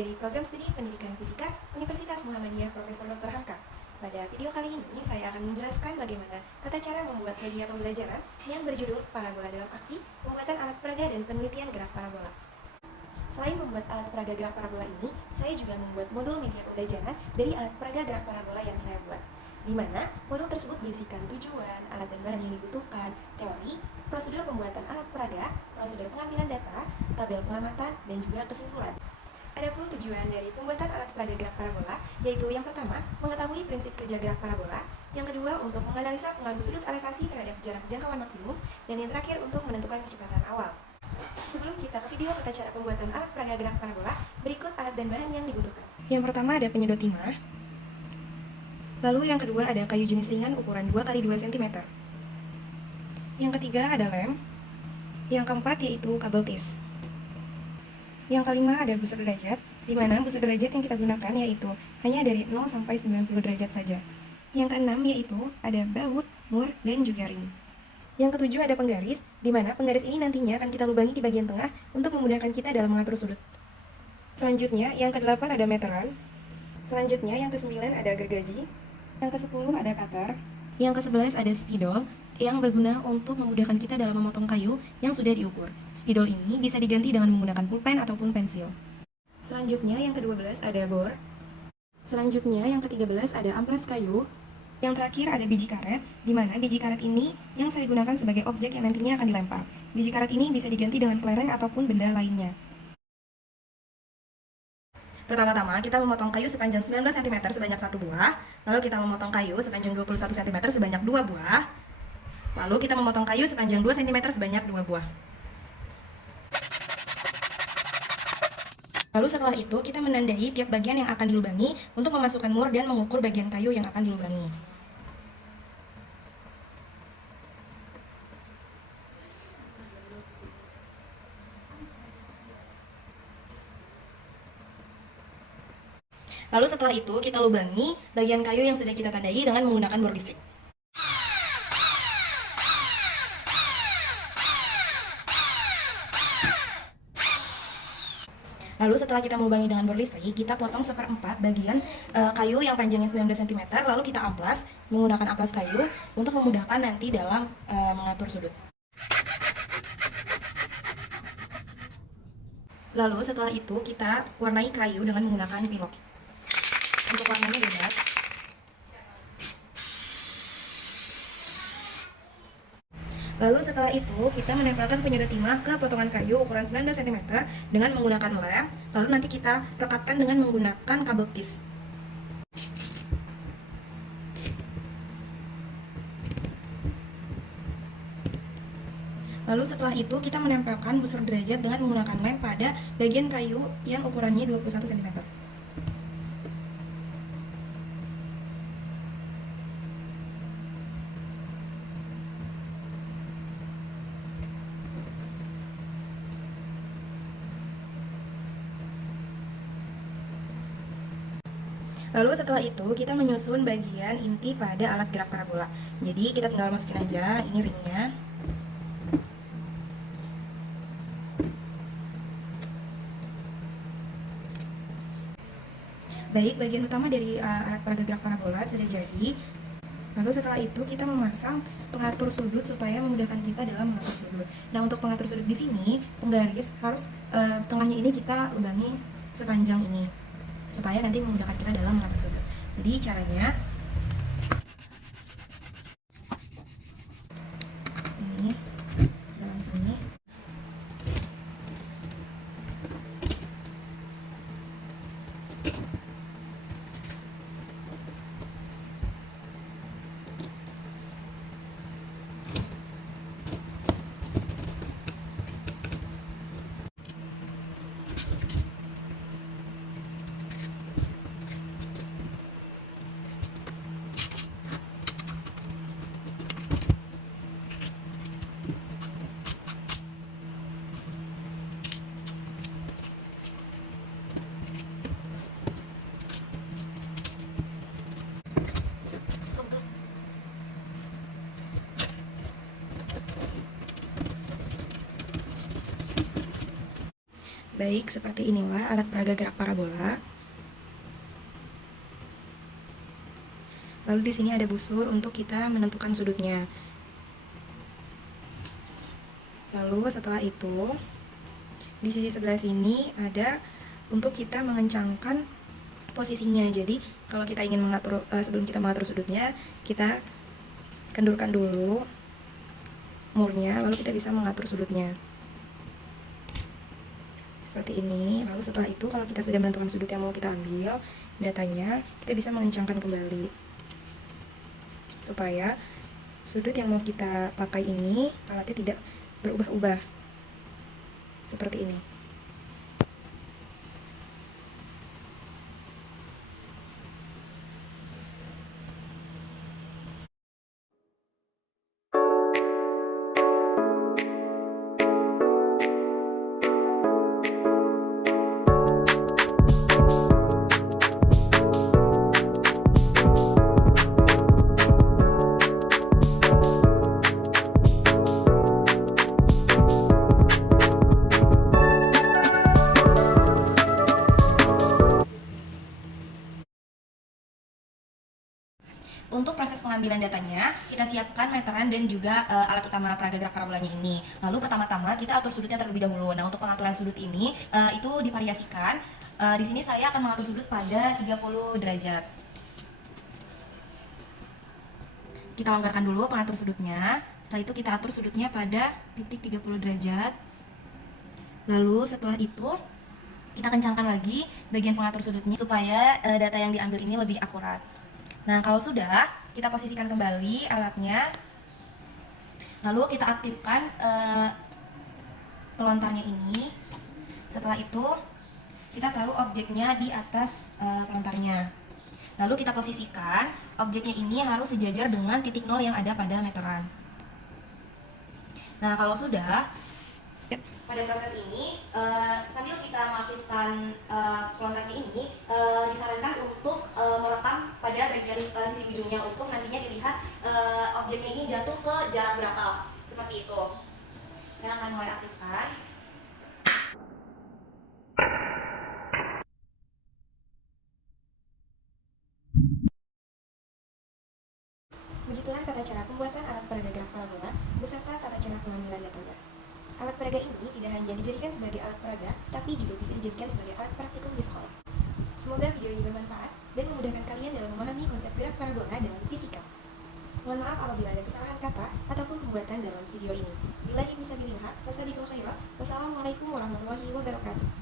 dari Program Studi Pendidikan Fisika Universitas Muhammadiyah Profesor Dr. Hamka. Pada video kali ini, saya akan menjelaskan bagaimana tata cara membuat media pembelajaran yang berjudul Parabola dalam Aksi, Pembuatan Alat Peraga dan Penelitian Gerak Parabola. Selain membuat alat peraga gerak parabola ini, saya juga membuat modul media pembelajaran dari alat peraga gerak parabola yang saya buat, di mana modul tersebut berisikan tujuan, alat dan bahan yang dibutuhkan, teori, prosedur pembuatan alat peraga, prosedur pengambilan data, tabel pengamatan, dan juga kesimpulan. Adapun tujuan dari pembuatan alat peraga gerak parabola, yaitu yang pertama, mengetahui prinsip kerja gerak parabola, yang kedua, untuk menganalisa pengaruh sudut elevasi terhadap jarak jangkauan maksimum, dan yang terakhir, untuk menentukan kecepatan awal. Sebelum kita ke video tata cara pembuatan alat peraga gerak parabola, berikut alat dan bahan yang dibutuhkan. Yang pertama ada penyedot timah. Lalu yang kedua ada kayu jenis ringan ukuran 2x2 cm. Yang ketiga ada lem. Yang keempat yaitu kabel tis. Yang kelima ada busur derajat, di mana busur derajat yang kita gunakan yaitu hanya dari 0 sampai 90 derajat saja. Yang keenam yaitu ada baut, mur, dan juga ring. Yang ketujuh ada penggaris, di mana penggaris ini nantinya akan kita lubangi di bagian tengah untuk memudahkan kita dalam mengatur sudut. Selanjutnya, yang kedelapan ada meteran. Selanjutnya, yang kesembilan ada gergaji. Yang kesepuluh ada cutter. Yang kesebelas ada spidol, yang berguna untuk memudahkan kita dalam memotong kayu yang sudah diukur. Spidol ini bisa diganti dengan menggunakan pulpen ataupun pensil. Selanjutnya, yang ke-12 ada bor. Selanjutnya, yang ke-13 ada amplas kayu. Yang terakhir ada biji karet, di mana biji karet ini yang saya gunakan sebagai objek yang nantinya akan dilempar. Biji karet ini bisa diganti dengan kelereng ataupun benda lainnya. Pertama-tama, kita memotong kayu sepanjang 19 cm sebanyak 1 buah. Lalu kita memotong kayu sepanjang 21 cm sebanyak 2 buah. Lalu kita memotong kayu sepanjang 2 cm sebanyak 2 buah. Lalu setelah itu, kita menandai tiap bagian yang akan dilubangi untuk memasukkan mur dan mengukur bagian kayu yang akan dilubangi. Lalu setelah itu, kita lubangi bagian kayu yang sudah kita tandai dengan menggunakan bor listrik. Lalu setelah kita melubangi dengan bor listrik, kita potong seperempat bagian kayu yang panjangnya 19 cm, lalu kita amplas menggunakan amplas kayu untuk memudahkan nanti dalam mengatur sudut. Lalu setelah itu kita warnai kayu dengan menggunakan pilok. Untuk warnanya bebas. Lalu setelah itu kita menempelkan penyedot timah ke potongan kayu ukuran 19 cm dengan menggunakan lem. Lalu nanti kita rekatkan dengan menggunakan kabel tis. Lalu setelah itu kita menempelkan busur derajat dengan menggunakan lem pada bagian kayu yang ukurannya 21 cm. Lalu setelah itu kita menyusun bagian inti pada alat gerak parabola. Jadi kita tinggal masukin aja ini ringnya. Baik, bagian utama dari alat peraga gerak parabola sudah jadi. Lalu setelah itu kita memasang pengatur sudut supaya memudahkan kita dalam mengatur sudut. Nah, untuk pengatur sudut di sini, penggaris harus tengahnya ini kita lubangi sepanjang ini, supaya nanti memudahkan kita dalam mengatur sudut. Jadi caranya ini dalam sini. Baik, seperti inilah alat peraga gerak parabola. Lalu di sini ada busur untuk kita menentukan sudutnya. Lalu setelah itu, di sisi sebelah sini ada untuk kita mengencangkan posisinya. Jadi kalau kita ingin mengatur, sebelum kita mengatur sudutnya, kita kendurkan dulu murnya, lalu kita bisa mengatur sudutnya seperti ini. Lalu setelah itu, kalau kita sudah menentukan sudut yang mau kita ambil datanya, kita bisa mengencangkan kembali supaya sudut yang mau kita pakai ini alatnya tidak berubah-ubah seperti ini. Untuk proses pengambilan datanya, kita siapkan meteran dan juga alat utama peraga gerak parabolanya ini. Lalu pertama-tama kita atur sudutnya terlebih dahulu. Nah, untuk pengaturan sudut ini itu divariasikan. Di sini saya akan mengatur sudut pada 30 derajat. Kita longgarkan dulu pengatur sudutnya. Setelah itu kita atur sudutnya pada titik 30 derajat. Lalu setelah itu kita kencangkan lagi bagian pengatur sudutnya supaya data yang diambil ini lebih akurat. Nah, kalau sudah, kita posisikan kembali alatnya. Lalu kita aktifkan pelontarnya ini. Setelah itu, kita taruh objeknya di atas pelontarnya. Lalu kita posisikan objeknya ini harus sejajar dengan titik 0 yang ada pada meteran. Nah, kalau sudah, pada proses ini, sambil kita mengaktifkan pelontarnya ini, disarankan untuk merekam pada bagian sisi ujungnya untuk nantinya dilihat objeknya ini jatuh ke jarak berapa, seperti itu. Saya akan mulai aktifkan. Begitulah tata cara pembuatan alat peraga gerak parabola beserta tata cara pengambilan datanya. Alat peraga ini tidak hanya dijadikan sebagai alat peraga, tapi juga bisa dijadikan sebagai alat praktikum di sekolah. Semoga video ini bermanfaat dan memudahkan kalian dalam memahami konsep gerak parabola dalam fisika. Mohon maaf apabila ada kesalahan kata ataupun pembuatan dalam video ini. Billahi fisabilillah, wassalamualaikum warahmatullahi wabarakatuh.